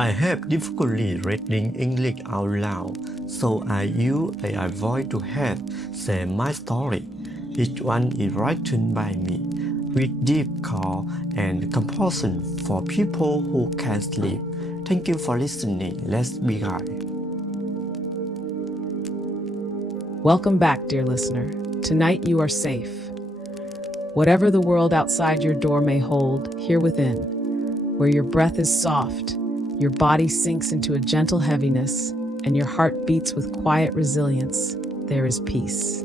I have difficulty reading English out loud, so I use a voice to help share my story. Each one is written by me, with deep call and compassion for people who can't sleep. Thank you for listening. Let's begin. Welcome back, dear listener. Tonight you are safe. Whatever the world outside your door may hold, here within, where your breath is soft, your body sinks into a gentle heaviness, and your heart beats with quiet resilience, there is peace.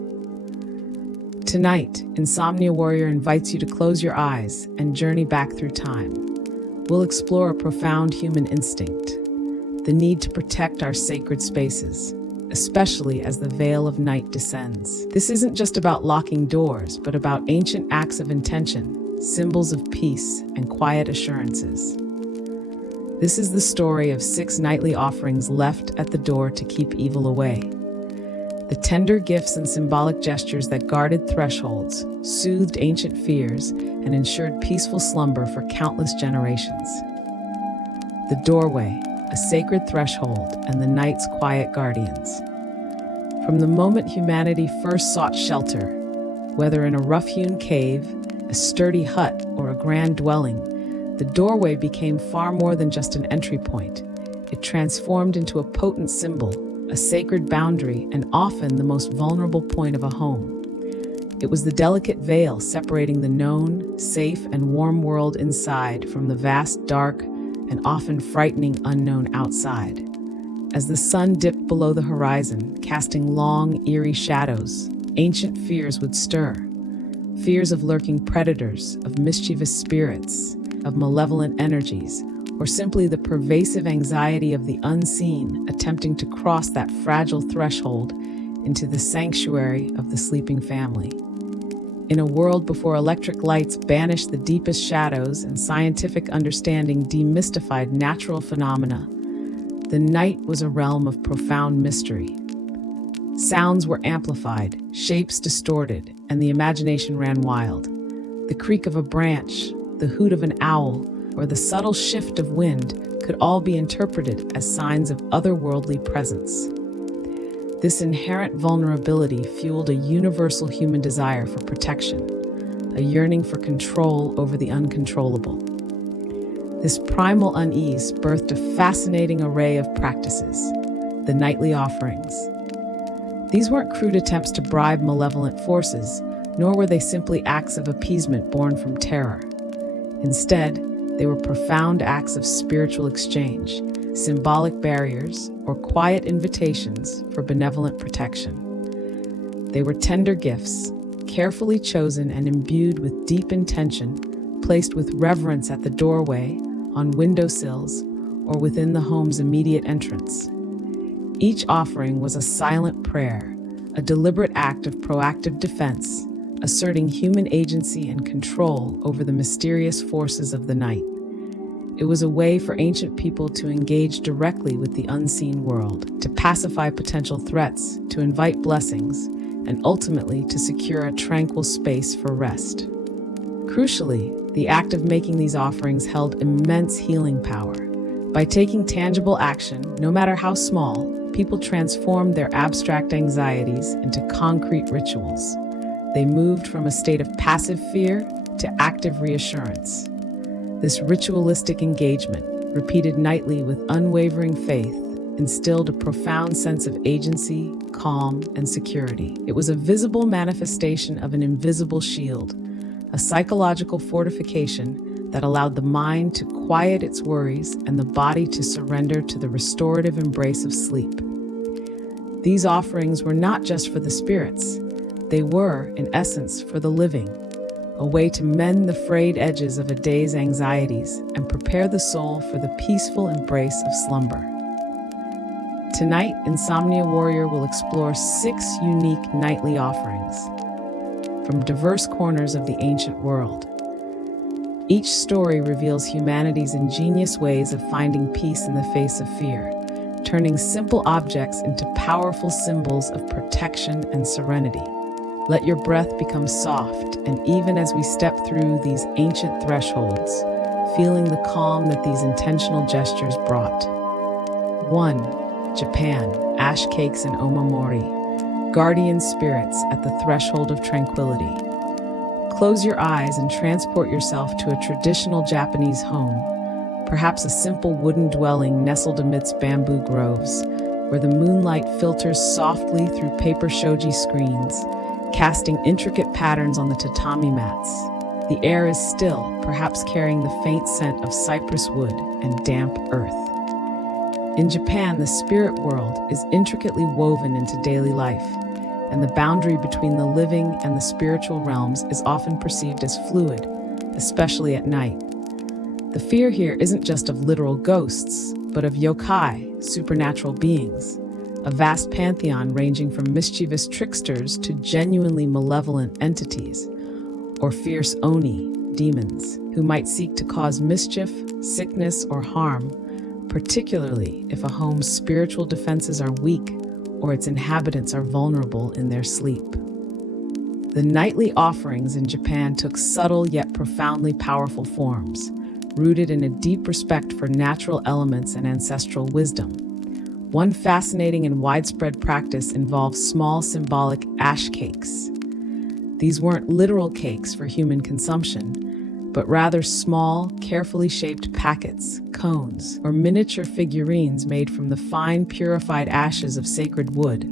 Tonight, Insomnia Warrior invites you to close your eyes and journey back through time. We'll explore a profound human instinct, the need to protect our sacred spaces, especially as the veil of night descends. This isn't just about locking doors, but about ancient acts of intention, symbols of peace, and quiet assurances. This is the story of 6 nightly offerings left at the door to keep evil away. The tender gifts and symbolic gestures that guarded thresholds, soothed ancient fears, and ensured peaceful slumber for countless generations. The doorway, a sacred threshold, and the night's quiet guardians. From the moment humanity first sought shelter, whether in a rough-hewn cave, a sturdy hut, or a grand dwelling, the doorway became far more than just an entry point. It transformed into a potent symbol, a sacred boundary, and often the most vulnerable point of a home. It was the delicate veil separating the known, safe, and warm world inside from the vast, dark, and often frightening unknown outside. As the sun dipped below the horizon, casting long, eerie shadows, ancient fears would stir. Fears of lurking predators, of mischievous spirits, of malevolent energies, or simply the pervasive anxiety of the unseen attempting to cross that fragile threshold into the sanctuary of the sleeping family. In a world before electric lights banished the deepest shadows and scientific understanding demystified natural phenomena, the night was a realm of profound mystery. Sounds were amplified, shapes distorted, and the imagination ran wild. The creak of a branch, the hoot of an owl, or the subtle shift of wind could all be interpreted as signs of otherworldly presence. This inherent vulnerability fueled a universal human desire for protection, a yearning for control over the uncontrollable. This primal unease birthed a fascinating array of practices, the nightly offerings. These weren't crude attempts to bribe malevolent forces, nor were they simply acts of appeasement born from terror. Instead, they were profound acts of spiritual exchange, symbolic barriers, or quiet invitations for benevolent protection. They were tender gifts, carefully chosen and imbued with deep intention, placed with reverence at the doorway, on windowsills, or within the home's immediate entrance. Each offering was a silent prayer, a deliberate act of proactive defense, asserting human agency and control over the mysterious forces of the night. It was a way for ancient people to engage directly with the unseen world, to pacify potential threats, to invite blessings, and ultimately to secure a tranquil space for rest. Crucially, the act of making these offerings held immense healing power. By taking tangible action, no matter how small, people transformed their abstract anxieties into concrete rituals. They moved from a state of passive fear to active reassurance. This ritualistic engagement, repeated nightly with unwavering faith, instilled a profound sense of agency, calm, and security. It was a visible manifestation of an invisible shield, a psychological fortification that allowed the mind to quiet its worries and the body to surrender to the restorative embrace of sleep. These offerings were not just for the spirits. They were, in essence, for the living, a way to mend the frayed edges of a day's anxieties and prepare the soul for the peaceful embrace of slumber. Tonight, Insomnia Warrior will explore 6 unique nightly offerings from diverse corners of the ancient world. Each story reveals humanity's ingenious ways of finding peace in the face of fear, turning simple objects into powerful symbols of protection and serenity. Let your breath become soft, and even as we step through these ancient thresholds, feeling the calm that these intentional gestures brought. 1. Japan, ash cakes and omamori, guardian spirits at the threshold of tranquility. Close your eyes and transport yourself to a traditional Japanese home, perhaps a simple wooden dwelling nestled amidst bamboo groves, where the moonlight filters softly through paper shoji screens, casting intricate patterns on the tatami mats. The air is still, perhaps carrying the faint scent of cypress wood and damp earth. In Japan, the spirit world is intricately woven into daily life, and the boundary between the living and the spiritual realms is often perceived as fluid, especially at night. The fear here isn't just of literal ghosts, but of yokai, supernatural beings, a vast pantheon ranging from mischievous tricksters to genuinely malevolent entities, or fierce oni, demons, who might seek to cause mischief, sickness, or harm, particularly if a home's spiritual defenses are weak or its inhabitants are vulnerable in their sleep. The nightly offerings in Japan took subtle yet profoundly powerful forms, rooted in a deep respect for natural elements and ancestral wisdom. One fascinating and widespread practice involves small symbolic ash cakes. These weren't literal cakes for human consumption, but rather small, carefully shaped packets, cones, or miniature figurines made from the fine, purified ashes of sacred wood,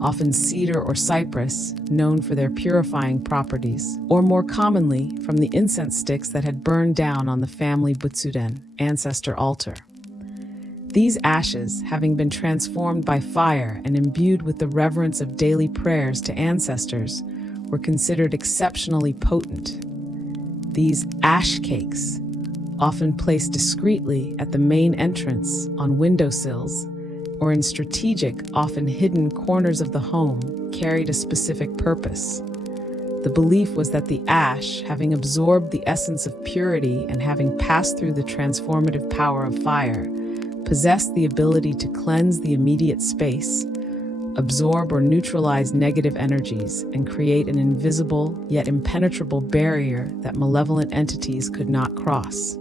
often cedar or cypress, known for their purifying properties, or more commonly, from the incense sticks that had burned down on the family butsuden, ancestor altar. These ashes, having been transformed by fire and imbued with the reverence of daily prayers to ancestors, were considered exceptionally potent. These ash cakes, often placed discreetly at the main entrance, on windowsills, or in strategic, often hidden corners of the home, carried a specific purpose. The belief was that the ash, having absorbed the essence of purity and having passed through the transformative power of fire, possessed the ability to cleanse the immediate space, absorb or neutralize negative energies, and create an invisible yet impenetrable barrier that malevolent entities could not cross.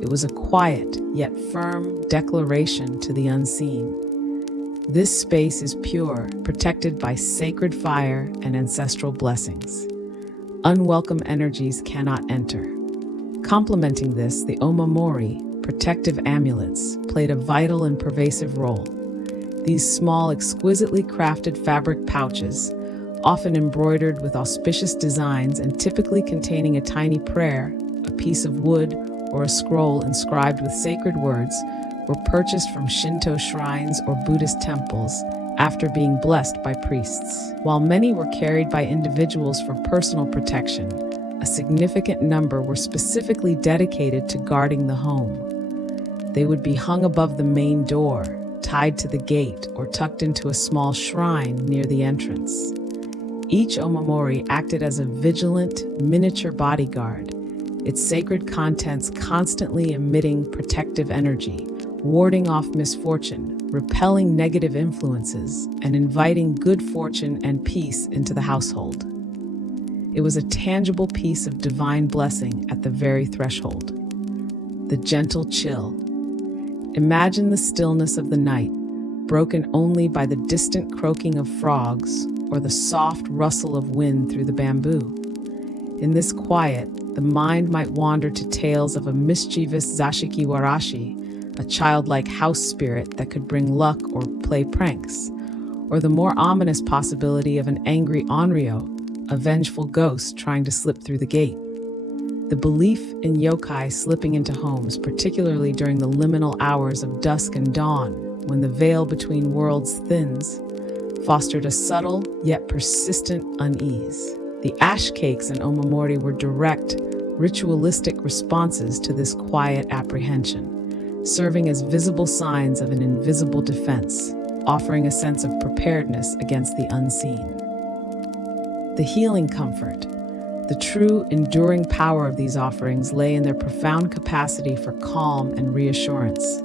It was a quiet yet firm declaration to the unseen. This space is pure, protected by sacred fire and ancestral blessings. Unwelcome energies cannot enter. Complementing this, the omamori, protective amulets, played a vital and pervasive role. These small, exquisitely crafted fabric pouches, often embroidered with auspicious designs and typically containing a tiny prayer, a piece of wood, or a scroll inscribed with sacred words, were purchased from Shinto shrines or Buddhist temples after being blessed by priests. While many were carried by individuals for personal protection, a significant number were specifically dedicated to guarding the home. They would be hung above the main door, tied to the gate, or tucked into a small shrine near the entrance. Each omamori acted as a vigilant, miniature bodyguard, its sacred contents constantly emitting protective energy, warding off misfortune, repelling negative influences, and inviting good fortune and peace into the household. It was a tangible piece of divine blessing at the very threshold. The gentle chill. Imagine the stillness of the night, broken only by the distant croaking of frogs or the soft rustle of wind through the bamboo. In this quiet, the mind might wander to tales of a mischievous zashiki warashi, a childlike house spirit that could bring luck or play pranks, or the more ominous possibility of an angry onryo, a vengeful ghost trying to slip through the gate. The belief in yokai slipping into homes, particularly during the liminal hours of dusk and dawn, when the veil between worlds thins, fostered a subtle yet persistent unease. The ash cakes and omamori were direct, ritualistic responses to this quiet apprehension, serving as visible signs of an invisible defense, offering a sense of preparedness against the unseen. The healing comfort. The true, enduring power of these offerings lay in their profound capacity for calm and reassurance.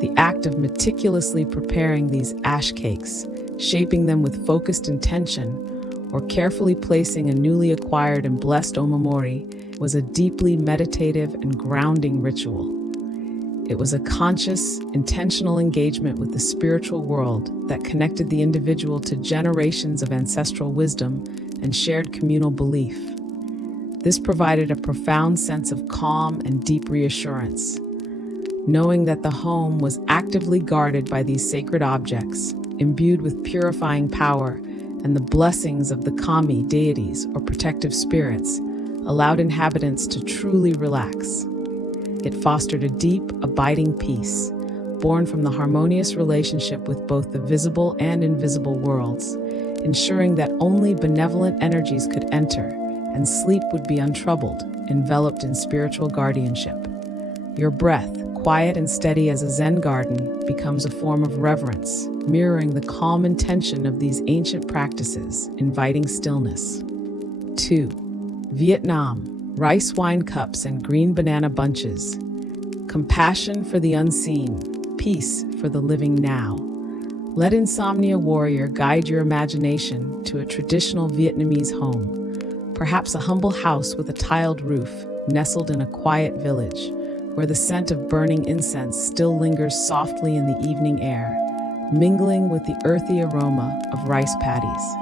The act of meticulously preparing these ash cakes, shaping them with focused intention, or carefully placing a newly acquired and blessed omamori, was a deeply meditative and grounding ritual. It was a conscious, intentional engagement with the spiritual world that connected the individual to generations of ancestral wisdom and shared communal belief. This provided a profound sense of calm and deep reassurance, knowing that the home was actively guarded by these sacred objects, imbued with purifying power, and the blessings of the kami deities or protective spirits allowed inhabitants to truly relax. It fostered a deep, abiding peace, born from the harmonious relationship with both the visible and invisible worlds, ensuring that only benevolent energies could enter and sleep would be untroubled, enveloped in spiritual guardianship. Your breath, quiet and steady as a Zen garden, becomes a form of reverence, mirroring the calm intention of these ancient practices, inviting stillness. 2. Vietnam. Rice wine cups and green banana bunches. Compassion for the unseen, peace for the living now. Let Insomnia Warrior guide your imagination to a traditional Vietnamese home, perhaps a humble house with a tiled roof, nestled in a quiet village, where the scent of burning incense still lingers softly in the evening air, mingling with the earthy aroma of rice paddies.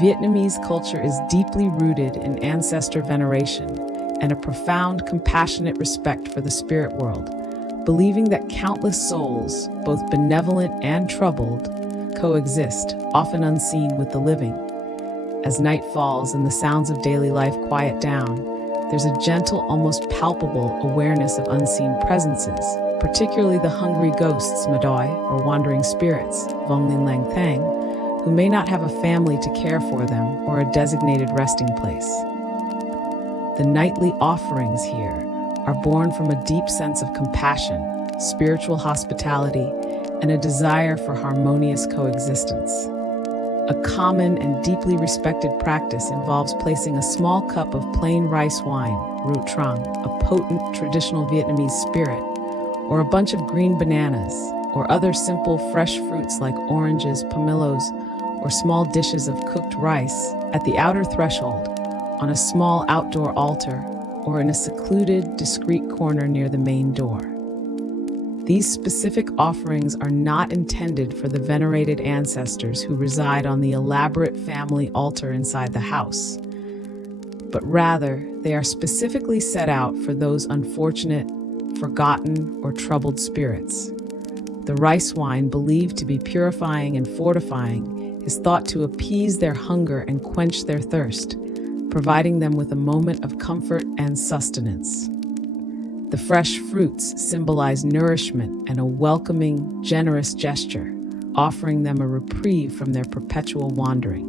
Vietnamese culture is deeply rooted in ancestor veneration and a profound, compassionate respect for the spirit world, believing that countless souls, both benevolent and troubled, coexist, often unseen with the living. As night falls and the sounds of daily life quiet down, there's a gentle, almost palpable awareness of unseen presences, particularly the hungry ghosts, Madoi, or wandering spirits, Vong Linh Lang Thang, who may not have a family to care for them or a designated resting place. The nightly offerings here are born from a deep sense of compassion, spiritual hospitality, and a desire for harmonious coexistence. A common and deeply respected practice involves placing a small cup of plain rice wine, Rut Trong, a potent traditional Vietnamese spirit, or a bunch of green bananas, or other simple fresh fruits like oranges, pomelos, or small dishes of cooked rice at the outer threshold, on a small outdoor altar, or in a secluded, discreet corner near the main door. These specific offerings are not intended for the venerated ancestors who reside on the elaborate family altar inside the house, but rather they are specifically set out for those unfortunate, forgotten, or troubled spirits. The rice wine, believed to be purifying and fortifying, is thought to appease their hunger and quench their thirst, providing them with a moment of comfort and sustenance. The fresh fruits symbolize nourishment and a welcoming, generous gesture, offering them a reprieve from their perpetual wandering.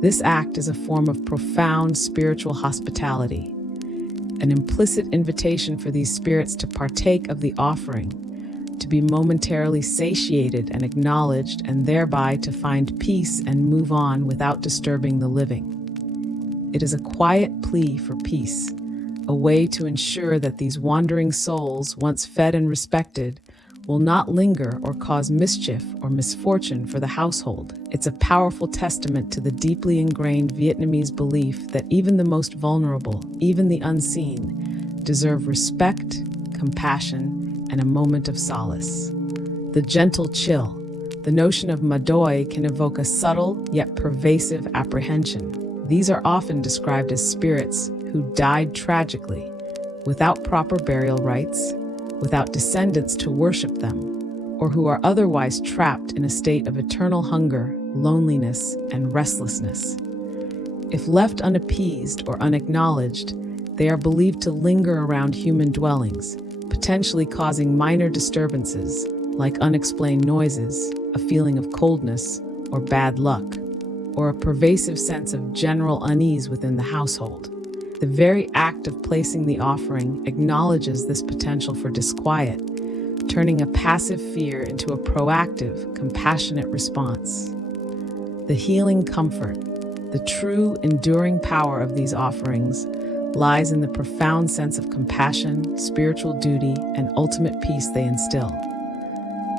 This act is a form of profound spiritual hospitality, an implicit invitation for these spirits to partake of the offering, to be momentarily satiated and acknowledged, and thereby to find peace and move on without disturbing the living. It is a quiet plea for peace, a way to ensure that these wandering souls, once fed and respected, will not linger or cause mischief or misfortune for the household. It's a powerful testament to the deeply ingrained Vietnamese belief that even the most vulnerable, even the unseen, deserve respect, compassion, and a moment of solace. The gentle chill, the notion of Madoi, can evoke a subtle yet pervasive apprehension. These are often described as spirits who died tragically, without proper burial rites, without descendants to worship them, or who are otherwise trapped in a state of eternal hunger, loneliness, and restlessness. If left unappeased or unacknowledged, they are believed to linger around human dwellings, potentially causing minor disturbances like unexplained noises, a feeling of coldness or bad luck, or a pervasive sense of general unease within the household. The very act of placing the offering acknowledges this potential for disquiet, turning a passive fear into a proactive, compassionate response. The healing comfort, the true, enduring power of these offerings, lies in the profound sense of compassion, spiritual duty, and ultimate peace they instill.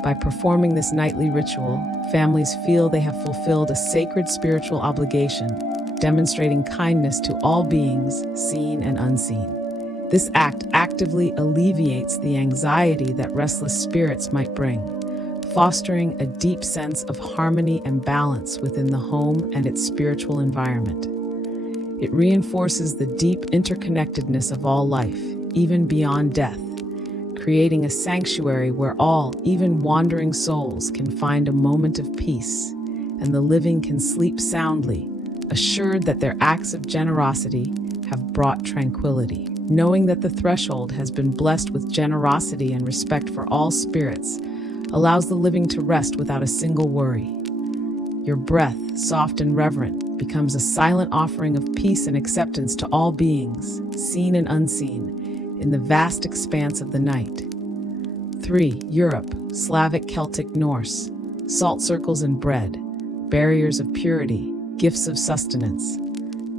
By performing this nightly ritual, families feel they have fulfilled a sacred spiritual obligation, demonstrating kindness to all beings, seen and unseen. This act actively alleviates the anxiety that restless spirits might bring, fostering a deep sense of harmony and balance within the home and its spiritual environment. It reinforces the deep interconnectedness of all life, even beyond death, creating a sanctuary where all, even wandering souls, can find a moment of peace, and the living can sleep soundly, assured that their acts of generosity have brought tranquility. Knowing that the threshold has been blessed with generosity and respect for all spirits allows the living to rest without a single worry. Your breath, soft and reverent, becomes a silent offering of peace and acceptance to all beings, seen and unseen, in the vast expanse of the night. 3. Europe, Slavic, Celtic, Norse. Salt circles and bread, barriers of purity, gifts of sustenance.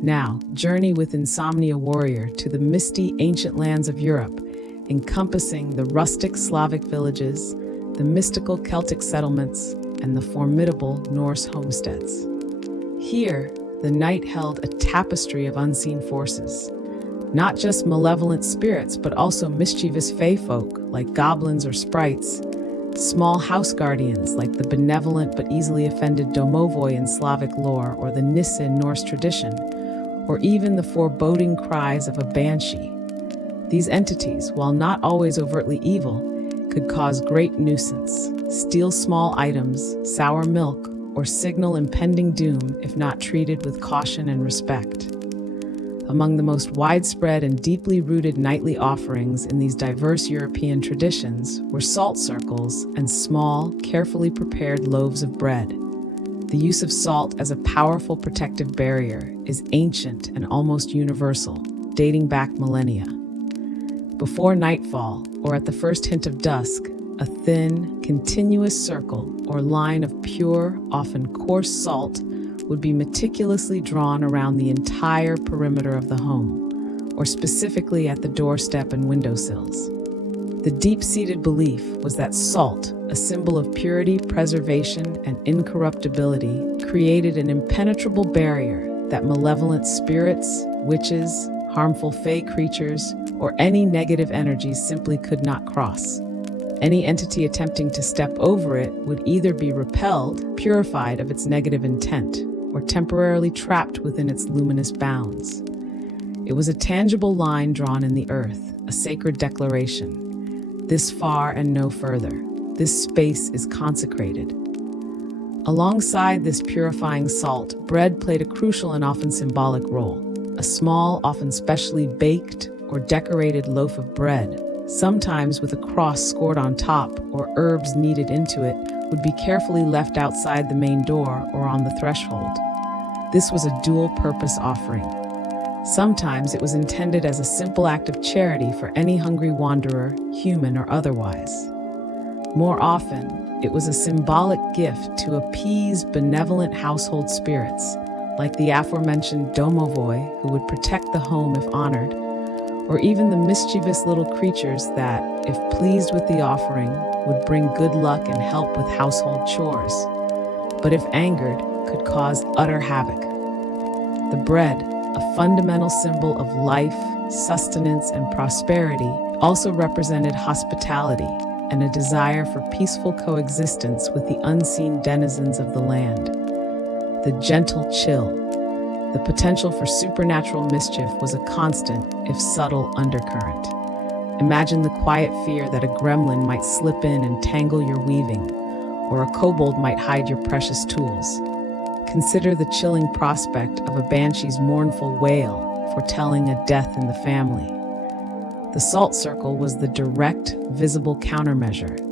Now, journey with Insomnia Warrior to the misty, ancient lands of Europe, encompassing the rustic Slavic villages, the mystical Celtic settlements, and the formidable Norse homesteads. Here, the night held a tapestry of unseen forces, not just malevolent spirits, but also mischievous fae folk like goblins or sprites, small house guardians like the benevolent but easily offended domovoi in Slavic lore or the Nissa in Norse tradition, or even the foreboding cries of a banshee. These entities, while not always overtly evil, could cause great nuisance, steal small items, sour milk, or signal impending doom if not treated with caution and respect. Among the most widespread and deeply rooted nightly offerings in these diverse European traditions were salt circles and small, carefully prepared loaves of bread. The use of salt as a powerful protective barrier is ancient and almost universal, dating back millennia. Before nightfall, or at the first hint of dusk, a thin, continuous circle or line of pure, often coarse salt would be meticulously drawn around the entire perimeter of the home, or specifically at the doorstep and windowsills. The deep-seated belief was that salt, a symbol of purity, preservation, and incorruptibility, created an impenetrable barrier that malevolent spirits, witches, harmful fae creatures, or any negative energies simply could not cross. Any entity attempting to step over it would either be repelled, purified of its negative intent, or temporarily trapped within its luminous bounds. It was a tangible line drawn in the earth, a sacred declaration. This far and no further. This space is consecrated. Alongside this purifying salt, bread played a crucial and often symbolic role. A small, often specially baked or decorated loaf of bread, sometimes with a cross scored on top or herbs kneaded into it, would be carefully left outside the main door or on the threshold. This was a dual-purpose offering. Sometimes it was intended as a simple act of charity for any hungry wanderer, human or otherwise. More often, it was a symbolic gift to appease benevolent household spirits, like the aforementioned domovoi, who would protect the home if honored, or even the mischievous little creatures that, if pleased with the offering, would bring good luck and help with household chores, but if angered, could cause utter havoc. The bread, a fundamental symbol of life, sustenance, and prosperity, also represented hospitality and a desire for peaceful coexistence with the unseen denizens of the land. The gentle chill, the potential for supernatural mischief was a constant, if subtle, undercurrent. Imagine the quiet fear that a gremlin might slip in and tangle your weaving, or a kobold might hide your precious tools. Consider the chilling prospect of a banshee's mournful wail, foretelling a death in the family. The salt circle was the direct, visible countermeasure,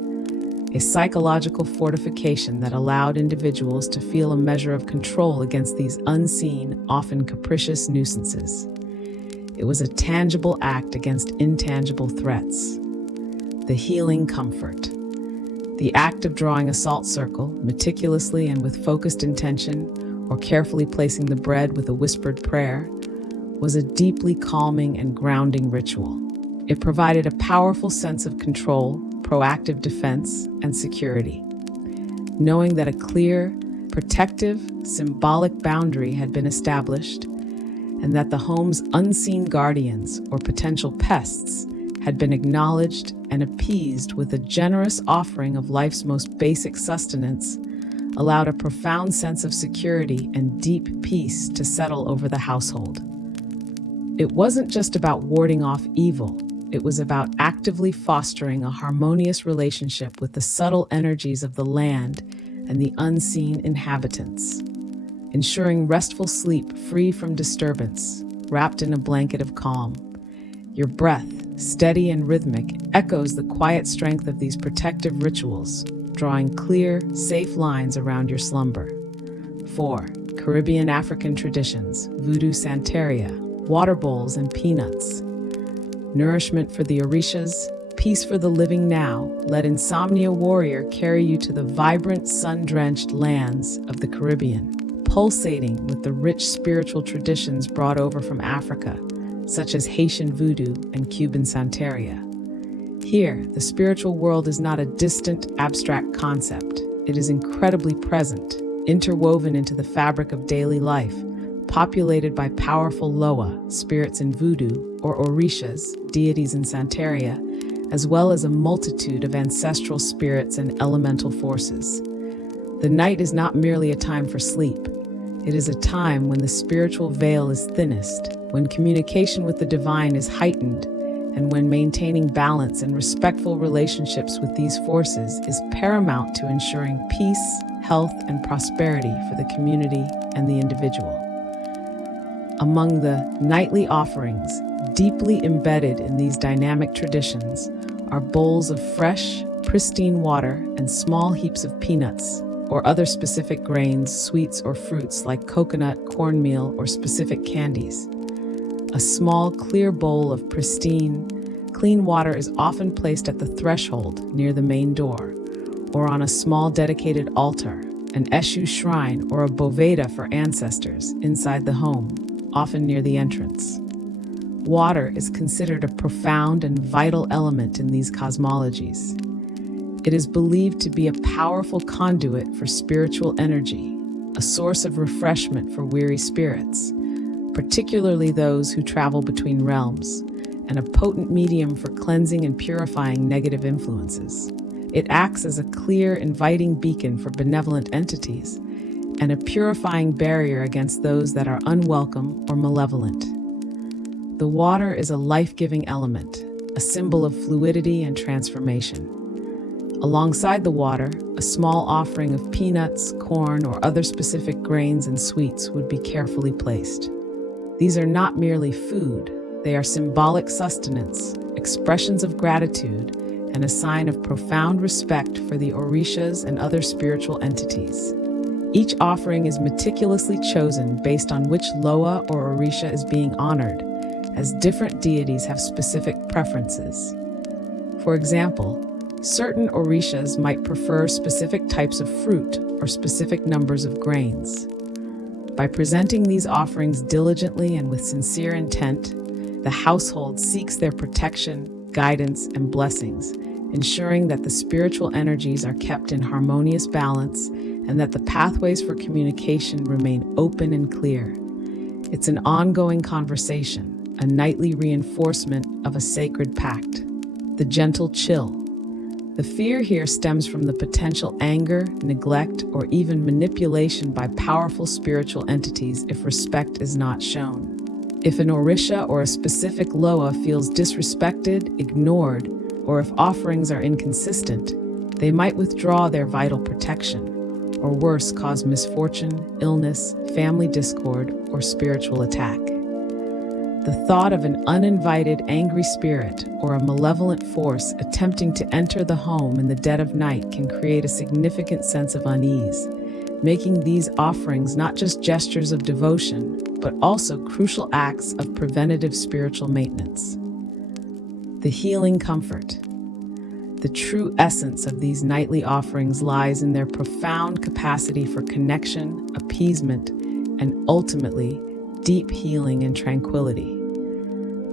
a psychological fortification that allowed individuals to feel a measure of control against these unseen, often capricious nuisances. It was a tangible act against intangible threats. The healing comfort. The act of drawing a salt circle, meticulously and with focused intention, or carefully placing the bread with a whispered prayer, was a deeply calming and grounding ritual. It provided a powerful sense of control, proactive defense, and security. Knowing that a clear, protective, symbolic boundary had been established, and that the home's unseen guardians or potential pests had been acknowledged and appeased with a generous offering of life's most basic sustenance, allowed a profound sense of security and deep peace to settle over the household. It wasn't just about warding off evil, it was about actively fostering a harmonious relationship with the subtle energies of the land and the unseen inhabitants, ensuring restful sleep free from disturbance, wrapped in a blanket of calm. Your breath, steady and rhythmic, echoes the quiet strength of these protective rituals, drawing clear, safe lines around your slumber. 4. Caribbean African traditions, voodoo santeria, water bowls and peanuts. Nourishment for the orishas, peace for the living now. Let Insomnia Warrior carry you to the vibrant, sun-drenched lands of the Caribbean, pulsating with the rich spiritual traditions brought over from Africa, such as Haitian voodoo and Cuban santeria. Here, the spiritual world is not a distant, abstract concept. It is incredibly present, interwoven into the fabric of daily life, populated by powerful Loa, spirits in voodoo, or Orishas, deities in Santeria, as well as a multitude of ancestral spirits and elemental forces. The night is not merely a time for sleep. It is a time when the spiritual veil is thinnest, when communication with the divine is heightened, and when maintaining balance and respectful relationships with these forces is paramount to ensuring peace, health, and prosperity for the community and the individual. Among the nightly offerings, deeply embedded in these dynamic traditions, are bowls of fresh, pristine water and small heaps of peanuts, or other specific grains, sweets, or fruits like coconut, cornmeal, or specific candies. A small, clear bowl of pristine, clean water is often placed at the threshold near the main door, or on a small dedicated altar, an Eshu shrine, or a boveda for ancestors inside the home, often near the entrance. Water is considered a profound and vital element in these cosmologies. It is believed to be a powerful conduit for spiritual energy, a source of refreshment for weary spirits, particularly those who travel between realms, and a potent medium for cleansing and purifying negative influences. It acts as a clear, inviting beacon for benevolent entities, and a purifying barrier against those that are unwelcome or malevolent. The water is a life-giving element, a symbol of fluidity and transformation. Alongside the water, a small offering of peanuts, corn, or other specific grains and sweets would be carefully placed. These are not merely food, they are symbolic sustenance, expressions of gratitude, and a sign of profound respect for the Orishas and other spiritual entities. Each offering is meticulously chosen based on which Loa or Orisha is being honored, as different deities have specific preferences. For example, certain Orishas might prefer specific types of fruit or specific numbers of grains. By presenting these offerings diligently and with sincere intent, the household seeks their protection, guidance, and blessings, ensuring that the spiritual energies are kept in harmonious balance and that the pathways for communication remain open and clear. It's an ongoing conversation, a nightly reinforcement of a sacred pact. The gentle chill. The fear here stems from the potential anger, neglect, or even manipulation by powerful spiritual entities if respect is not shown. If an Orisha or a specific Loa feels disrespected, ignored, or if offerings are inconsistent, they might withdraw their vital protection, or worse, cause misfortune, illness, family discord, or spiritual attack. The thought of an uninvited, angry spirit or a malevolent force attempting to enter the home in the dead of night can create a significant sense of unease, making these offerings not just gestures of devotion, but also crucial acts of preventative spiritual maintenance. The healing comfort. The true essence of these nightly offerings lies in their profound capacity for connection, appeasement, and ultimately, deep healing and tranquility.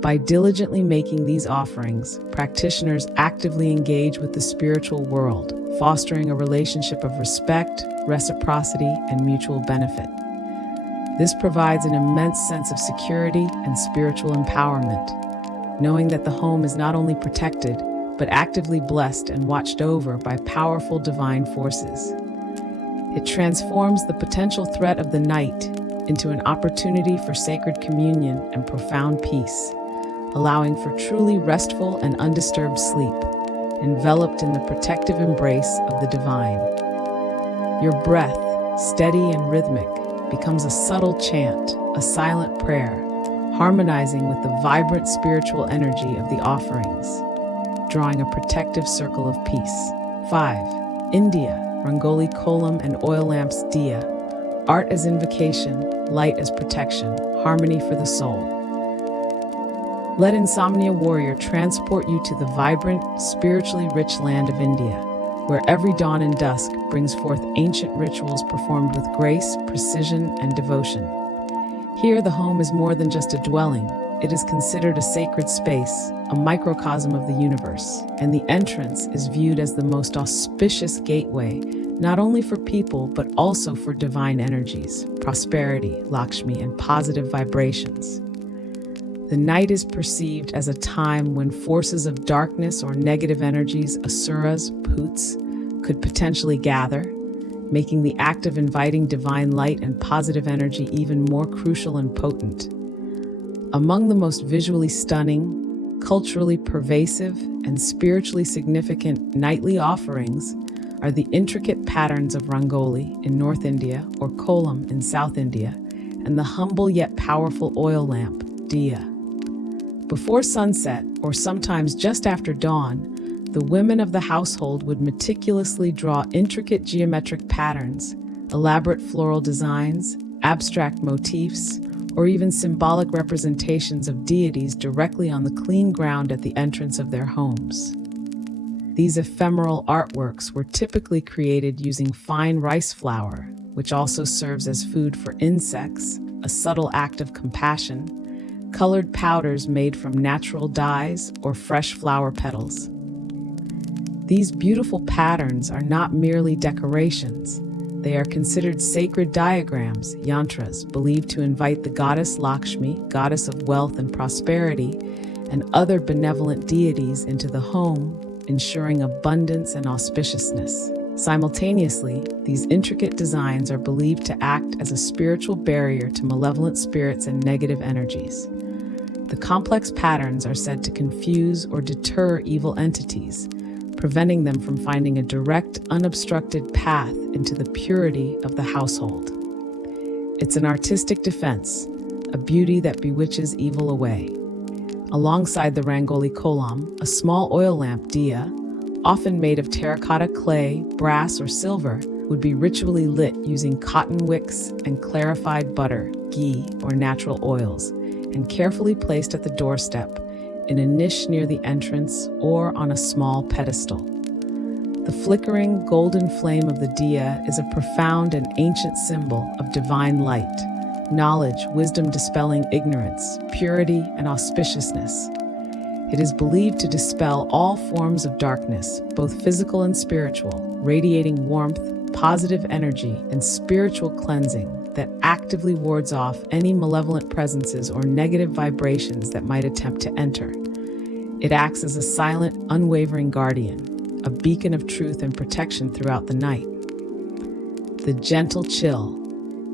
By diligently making these offerings, practitioners actively engage with the spiritual world, fostering a relationship of respect, reciprocity, and mutual benefit. This provides an immense sense of security and spiritual empowerment, knowing that the home is not only protected, but actively blessed and watched over by powerful divine forces. It transforms the potential threat of the night into an opportunity for sacred communion and profound peace, allowing for truly restful and undisturbed sleep, enveloped in the protective embrace of the divine. Your breath, steady and rhythmic, becomes a subtle chant, a silent prayer, harmonizing with the vibrant spiritual energy of the offerings, drawing a protective circle of peace. 5. India, Rangoli Kolam and oil lamps Diya. Art as invocation, light as protection, harmony for the soul. Let Insomnia Warrior transport you to the vibrant, spiritually rich land of India, where every dawn and dusk brings forth ancient rituals performed with grace, precision, and devotion. Here, the home is more than just a dwelling. It is considered a sacred space, a microcosm of the universe, and the entrance is viewed as the most auspicious gateway, not only for people, but also for divine energies, prosperity, Lakshmi, and positive vibrations. The night is perceived as a time when forces of darkness or negative energies, asuras, bhuts, could potentially gather, making the act of inviting divine light and positive energy even more crucial and potent. Among the most visually stunning, culturally pervasive, and spiritually significant nightly offerings are the intricate patterns of Rangoli in North India or Kolam in South India, and the humble yet powerful oil lamp, Diya. Before sunset, or sometimes just after dawn, the women of the household would meticulously draw intricate geometric patterns, elaborate floral designs, abstract motifs, or even symbolic representations of deities directly on the clean ground at the entrance of their homes. These ephemeral artworks were typically created using fine rice flour, which also serves as food for insects, a subtle act of compassion, colored powders made from natural dyes or fresh flower petals. These beautiful patterns are not merely decorations. They are considered sacred diagrams, yantras, believed to invite the goddess Lakshmi, goddess of wealth and prosperity, and other benevolent deities into the home, ensuring abundance and auspiciousness. Simultaneously, these intricate designs are believed to act as a spiritual barrier to malevolent spirits and negative energies. The complex patterns are said to confuse or deter evil entities, preventing them from finding a direct, unobstructed path into the purity of the household. It's an artistic defense, a beauty that bewitches evil away. Alongside the Rangoli Kolam, a small oil lamp Diya, often made of terracotta clay, brass, or silver, would be ritually lit using cotton wicks and clarified butter, ghee, or natural oils, and carefully placed at the doorstep, in a niche near the entrance or on a small pedestal. The flickering golden flame of the Diya is a profound and ancient symbol of divine light, knowledge, wisdom dispelling ignorance, purity, and auspiciousness. It is believed to dispel all forms of darkness, both physical and spiritual, radiating warmth, positive energy, and spiritual cleansing that actively wards off any malevolent presences or negative vibrations that might attempt to enter. It acts as a silent, unwavering guardian, a beacon of truth and protection throughout the night. The gentle chill.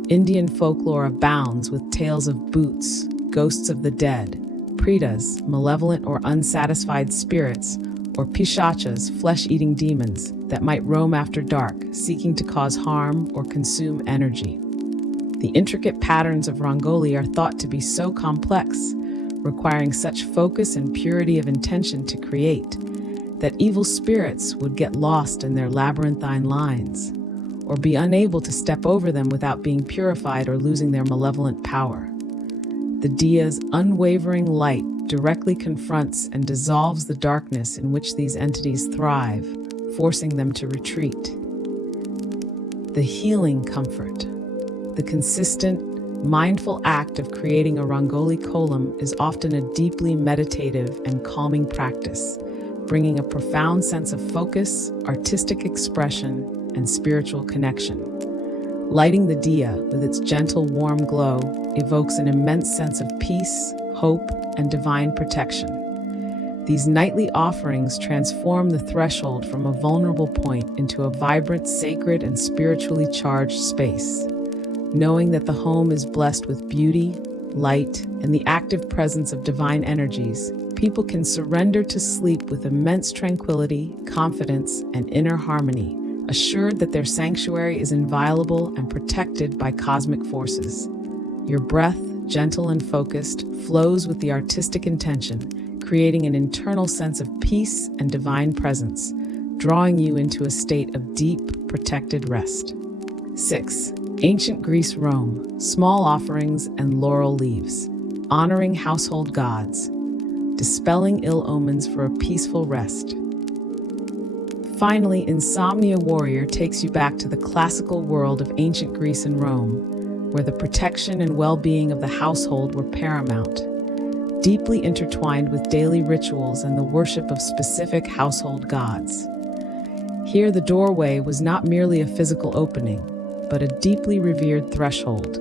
Indian folklore abounds with tales of bhuts, ghosts of the dead, pretas, malevolent or unsatisfied spirits, or pishachas, flesh-eating demons, that might roam after dark, seeking to cause harm or consume energy. The intricate patterns of Rangoli are thought to be so complex, requiring such focus and purity of intention to create, that evil spirits would get lost in their labyrinthine lines, or be unable to step over them without being purified or losing their malevolent power. The Diya's unwavering light directly confronts and dissolves the darkness in which these entities thrive, forcing them to retreat. The healing comfort. The consistent, mindful act of creating a Rangoli Kolam is often a deeply meditative and calming practice, bringing a profound sense of focus, artistic expression, and spiritual connection. Lighting the diya with its gentle, warm glow evokes an immense sense of peace, hope, and divine protection. These nightly offerings transform the threshold from a vulnerable point into a vibrant, sacred, and spiritually charged space. Knowing that the home is blessed with beauty, light, and the active presence of divine energies, people can surrender to sleep with immense tranquility, confidence, and inner harmony, assured that their sanctuary is inviolable and protected by cosmic forces. Your breath, gentle and focused, flows with the artistic intention, creating an internal sense of peace and divine presence, drawing you into a state of deep, protected rest. 6. Ancient Greece, Rome, small offerings and laurel leaves, honoring household gods, dispelling ill omens for a peaceful rest. Finally, Insomnia Warrior takes you back to the classical world of ancient Greece and Rome, where the protection and well-being of the household were paramount, deeply intertwined with daily rituals and the worship of specific household gods. Here, the doorway was not merely a physical opening, but a deeply revered threshold,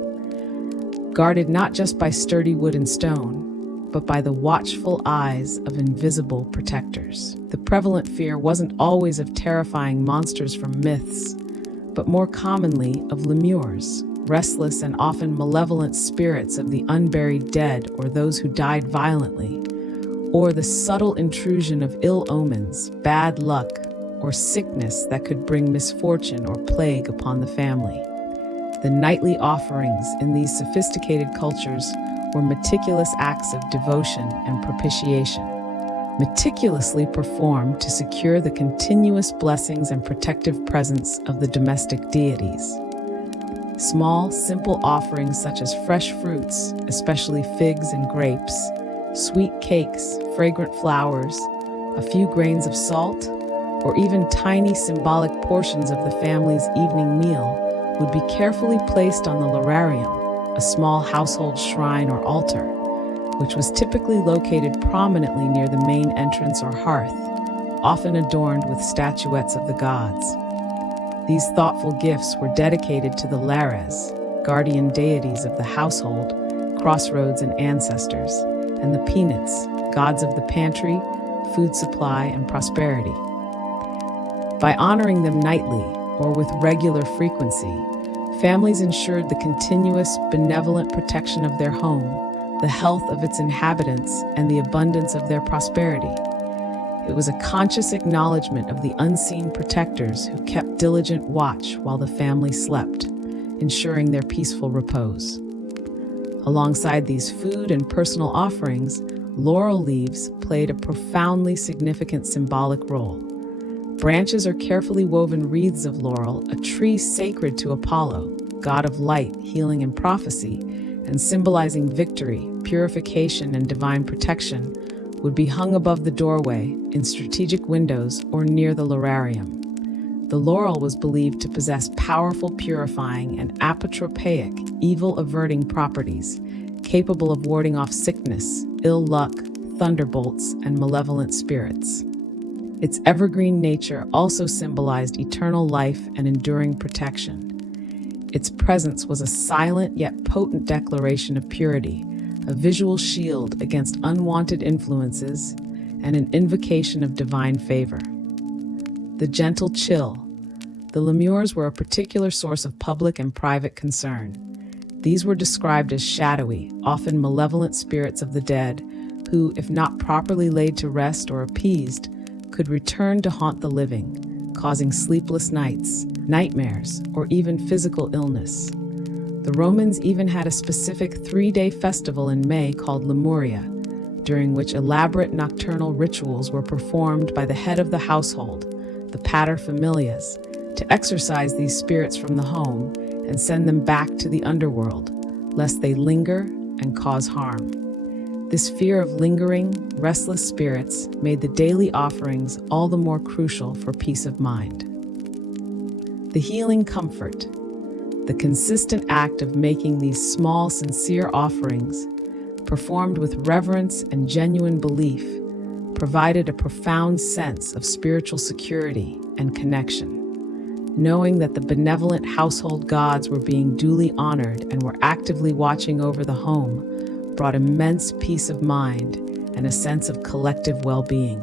guarded not just by sturdy wood and stone, but by the watchful eyes of invisible protectors. The prevalent fear wasn't always of terrifying monsters from myths, but more commonly of lemures, restless and often malevolent spirits of the unburied dead or those who died violently, or the subtle intrusion of ill omens, bad luck, or sickness that could bring misfortune or plague upon the family. The nightly offerings in these sophisticated cultures were meticulous acts of devotion and propitiation, meticulously performed to secure the continuous blessings and protective presence of the domestic deities. Small, simple offerings such as fresh fruits, especially figs and grapes, sweet cakes, fragrant flowers, a few grains of salt, or even tiny symbolic portions of the family's evening meal would be carefully placed on the lararium, a small household shrine or altar, which was typically located prominently near the main entrance or hearth, often adorned with statuettes of the gods. These thoughtful gifts were dedicated to the lares, guardian deities of the household, crossroads and ancestors, and the peanuts, gods of the pantry, food supply, and prosperity. By honoring them nightly, or with regular frequency, families ensured the continuous, benevolent protection of their home, the health of its inhabitants, and the abundance of their prosperity. It was a conscious acknowledgement of the unseen protectors who kept diligent watch while the family slept, ensuring their peaceful repose. Alongside these food and personal offerings, laurel leaves played a profoundly significant symbolic role. Branches are carefully woven wreaths of laurel, a tree sacred to Apollo, god of light, healing, and prophecy, and symbolizing victory, purification, and divine protection, would be hung above the doorway, in strategic windows, or near the lararium. The laurel was believed to possess powerful purifying and apotropaic, evil-averting properties, capable of warding off sickness, ill luck, thunderbolts, and malevolent spirits. Its evergreen nature also symbolized eternal life and enduring protection. Its presence was a silent yet potent declaration of purity, a visual shield against unwanted influences, and an invocation of divine favor. The gentle chill. The lemures were a particular source of public and private concern. These were described as shadowy, often malevolent spirits of the dead, who, if not properly laid to rest or appeased, could return to haunt the living, causing sleepless nights, nightmares, or even physical illness. The Romans even had a specific 3-day festival in May called Lemuria, during which elaborate nocturnal rituals were performed by the head of the household, the paterfamilias, to exorcise these spirits from the home and send them back to the underworld, lest they linger and cause harm. This fear of lingering, restless spirits made the daily offerings all the more crucial for peace of mind. The healing comfort. The consistent act of making these small, sincere offerings, performed with reverence and genuine belief, provided a profound sense of spiritual security and connection. Knowing that the benevolent household gods were being duly honored and were actively watching over the home brought immense peace of mind and a sense of collective well-being.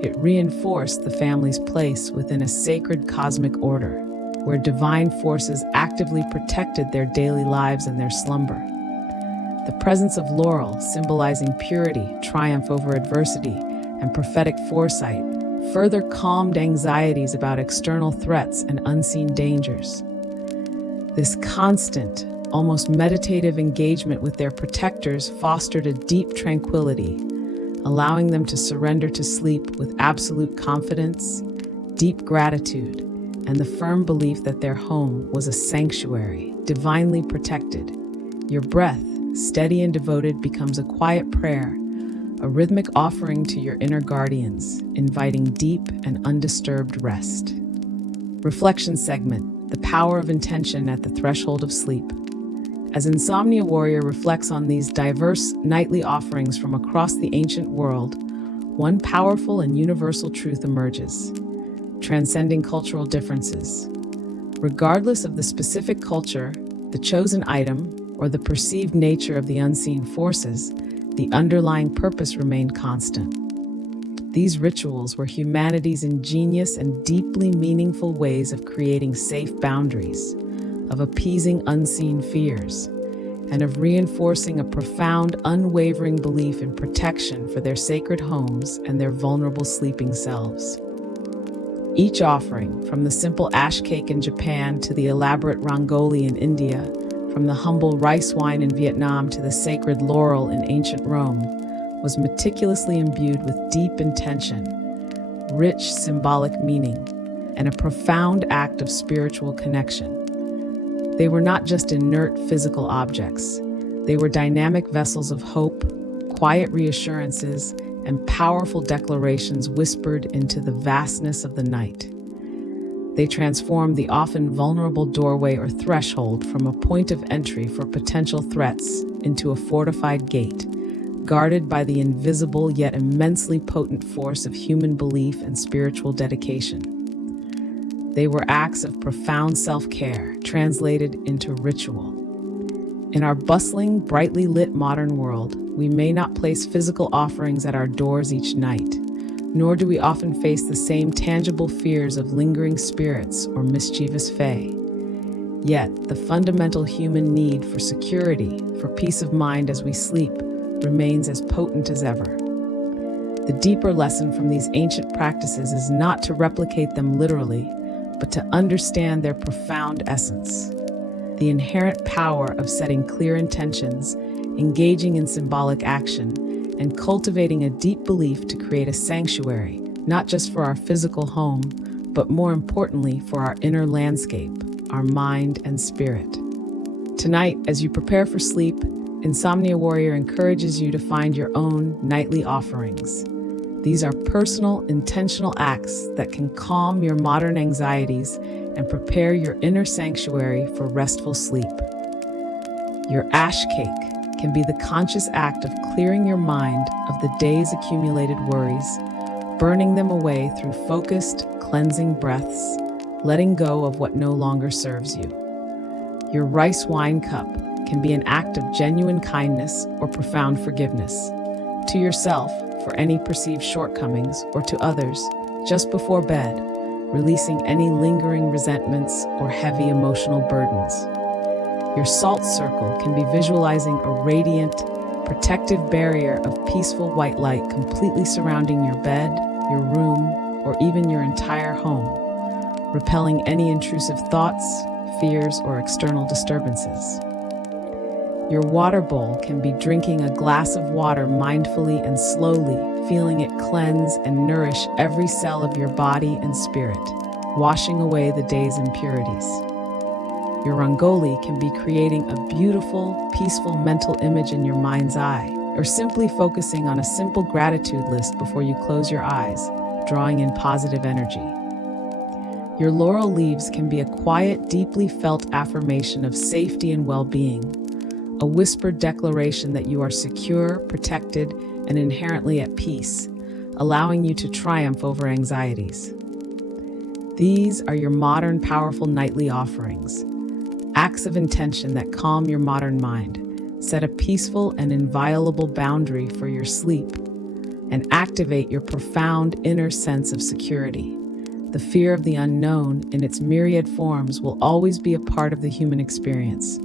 It reinforced the family's place within a sacred cosmic order, where divine forces actively protected their daily lives and their slumber. The presence of laurel, symbolizing purity, triumph over adversity, and prophetic foresight, further calmed anxieties about external threats and unseen dangers. This constant, almost meditative engagement with their protectors fostered a deep tranquility, allowing them to surrender to sleep with absolute confidence, deep gratitude, and the firm belief that their home was a sanctuary, divinely protected. Your breath, steady and devoted, becomes a quiet prayer, a rhythmic offering to your inner guardians, inviting deep and undisturbed rest. Reflection segment: the power of intention at the threshold of sleep. As Insomnia Warrior reflects on these diverse nightly offerings from across the ancient world, one powerful and universal truth emerges: transcending cultural differences. Regardless of the specific culture, the chosen item, or the perceived nature of the unseen forces, the underlying purpose remained constant. These rituals were humanity's ingenious and deeply meaningful ways of creating safe boundaries, of appeasing unseen fears, and of reinforcing a profound, unwavering belief in protection for their sacred homes and their vulnerable sleeping selves. Each offering, from the simple ash cake in Japan to the elaborate rangoli in India, from the humble rice wine in Vietnam to the sacred laurel in ancient Rome, was meticulously imbued with deep intention, rich symbolic meaning, and a profound act of spiritual connection. They were not just inert physical objects. They were dynamic vessels of hope, quiet reassurances, and powerful declarations whispered into the vastness of the night. They transformed the often vulnerable doorway or threshold from a point of entry for potential threats into a fortified gate, guarded by the invisible yet immensely potent force of human belief and spiritual dedication. They were acts of profound self-care, translated into ritual. In our bustling, brightly lit modern world, we may not place physical offerings at our doors each night, nor do we often face the same tangible fears of lingering spirits or mischievous fae. Yet, the fundamental human need for security, for peace of mind as we sleep, remains as potent as ever. The deeper lesson from these ancient practices is not to replicate them literally, but to understand their profound essence. The inherent power of setting clear intentions, engaging in symbolic action, and cultivating a deep belief to create a sanctuary, not just for our physical home, but more importantly for our inner landscape, our mind and spirit. Tonight, as you prepare for sleep, Insomnia Warrior encourages you to find your own nightly offerings. These are personal, intentional acts that can calm your modern anxieties and prepare your inner sanctuary for restful sleep. Your ash cake can be the conscious act of clearing your mind of the day's accumulated worries, burning them away through focused, cleansing breaths, letting go of what no longer serves you. Your rice wine cup can be an act of genuine kindness or profound forgiveness, to yourself for any perceived shortcomings or to others just before bed, releasing any lingering resentments or heavy emotional burdens. Your salt circle can be visualizing a radiant, protective barrier of peaceful white light completely surrounding your bed, your room, or even your entire home, repelling any intrusive thoughts, fears, or external disturbances. Your water bowl can be drinking a glass of water mindfully and slowly, feeling it cleanse and nourish every cell of your body and spirit, washing away the day's impurities. Your rangoli can be creating a beautiful, peaceful mental image in your mind's eye, or simply focusing on a simple gratitude list before you close your eyes, drawing in positive energy. Your laurel leaves can be a quiet, deeply felt affirmation of safety and well-being, a whispered declaration that you are secure, protected, and inherently at peace, allowing you to triumph over anxieties. These are your modern, powerful nightly offerings, acts of intention that calm your modern mind, set a peaceful and inviolable boundary for your sleep, and activate your profound inner sense of security. The fear of the unknown in its myriad forms will always be a part of the human experience,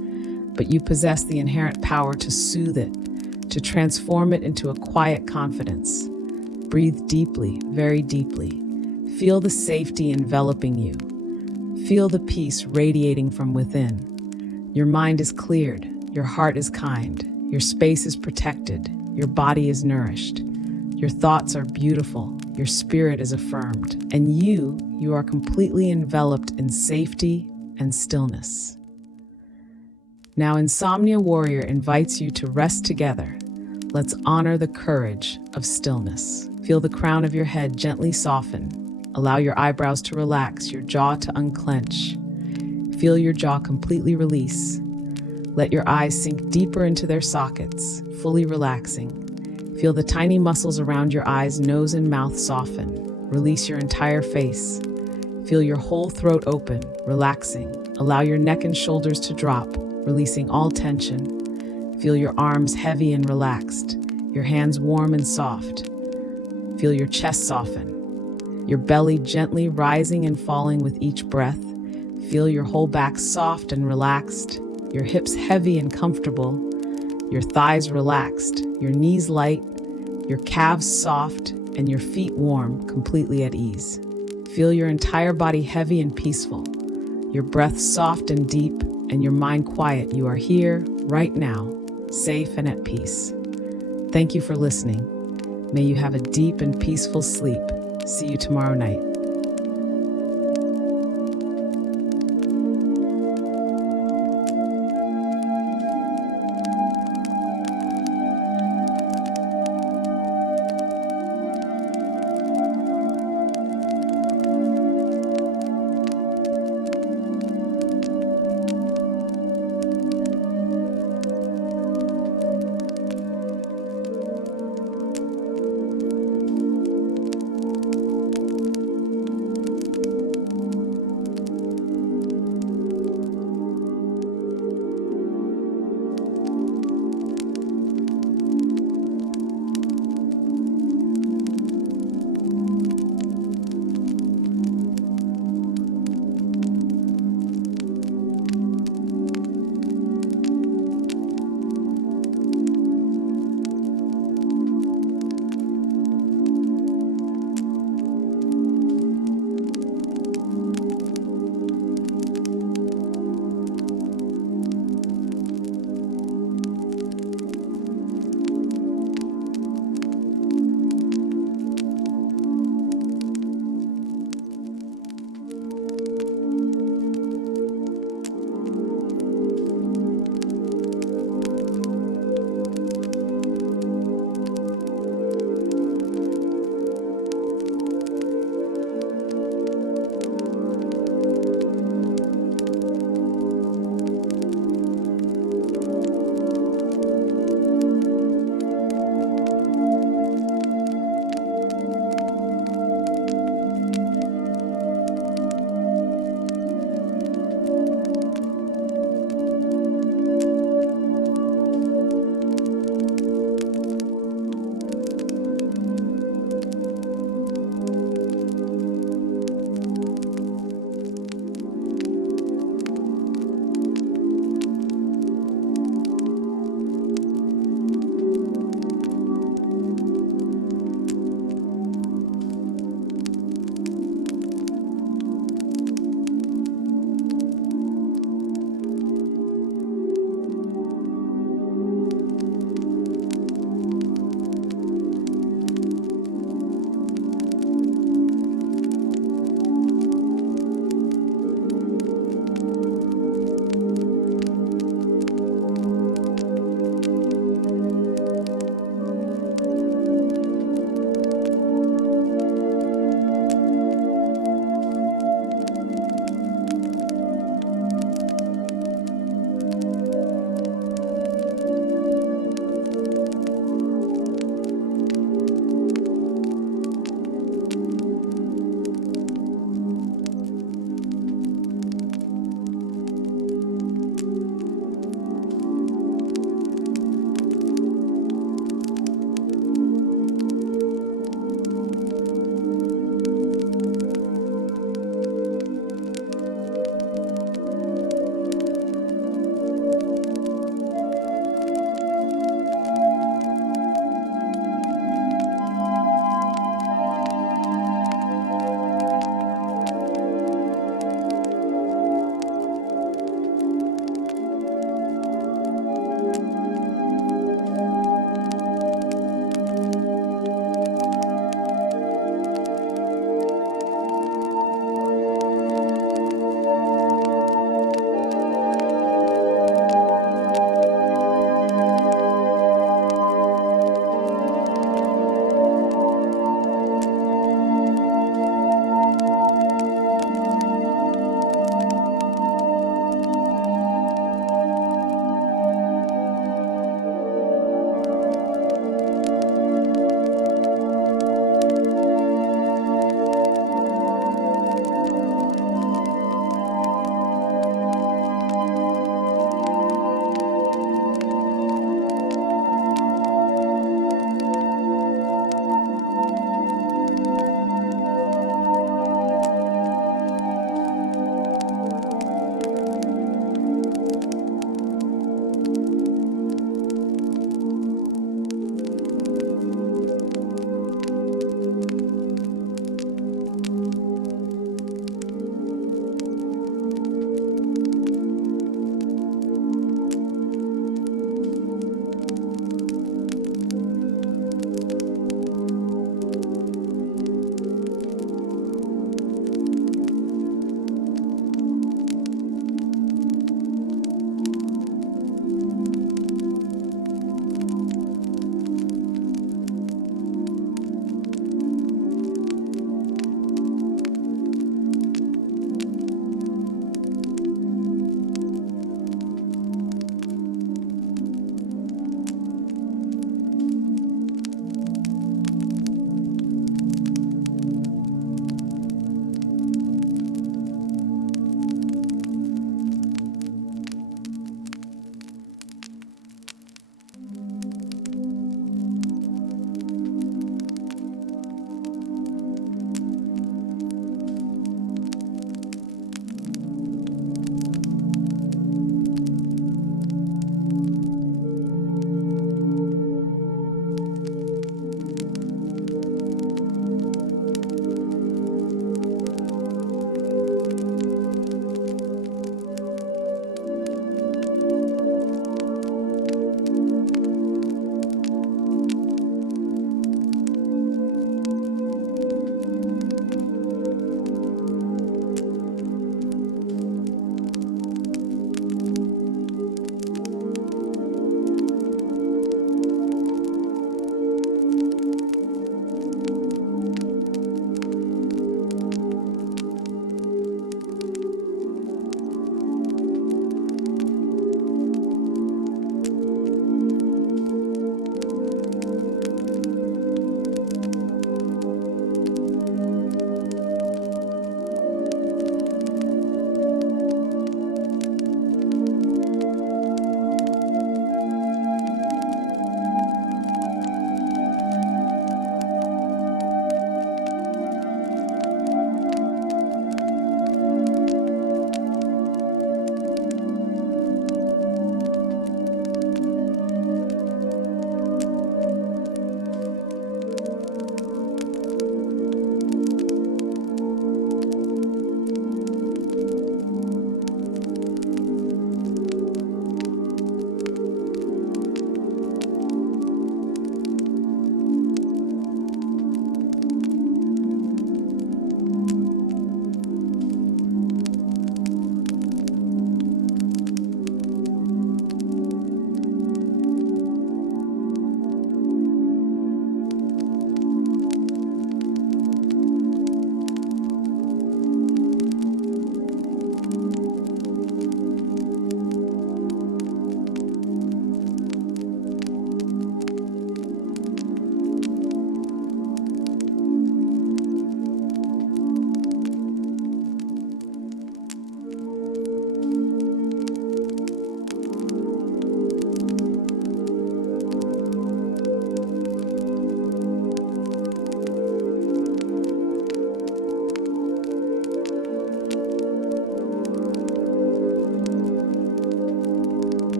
but you possess the inherent power to soothe it, to transform it into a quiet confidence. Breathe deeply, very deeply. Feel the safety enveloping you. Feel the peace radiating from within. Your mind is cleared, your heart is kind, your space is protected, your body is nourished. Your thoughts are beautiful, your spirit is affirmed, and you are completely enveloped in safety and stillness. Now, Insomnia Warrior invites you to rest together. Let's honor the courage of stillness. Feel the crown of your head gently soften. Allow your eyebrows to relax, your jaw to unclench. Feel your jaw completely release. Let your eyes sink deeper into their sockets, fully relaxing. Feel the tiny muscles around your eyes, nose, and mouth soften. Release your entire face. Feel your whole throat open, relaxing. Allow your neck and shoulders to drop, releasing all tension. Feel your arms heavy and relaxed, your hands warm and soft. Feel your chest soften, your belly gently rising and falling with each breath. Feel your whole back soft and relaxed, your hips heavy and comfortable, your thighs relaxed, your knees light, your calves soft, and your feet warm, completely at ease. Feel your entire body heavy and peaceful, your breath soft and deep, and your mind quiet. You are here, right now, safe and at peace. Thank you for listening. May you have a deep and peaceful sleep. See you tomorrow night.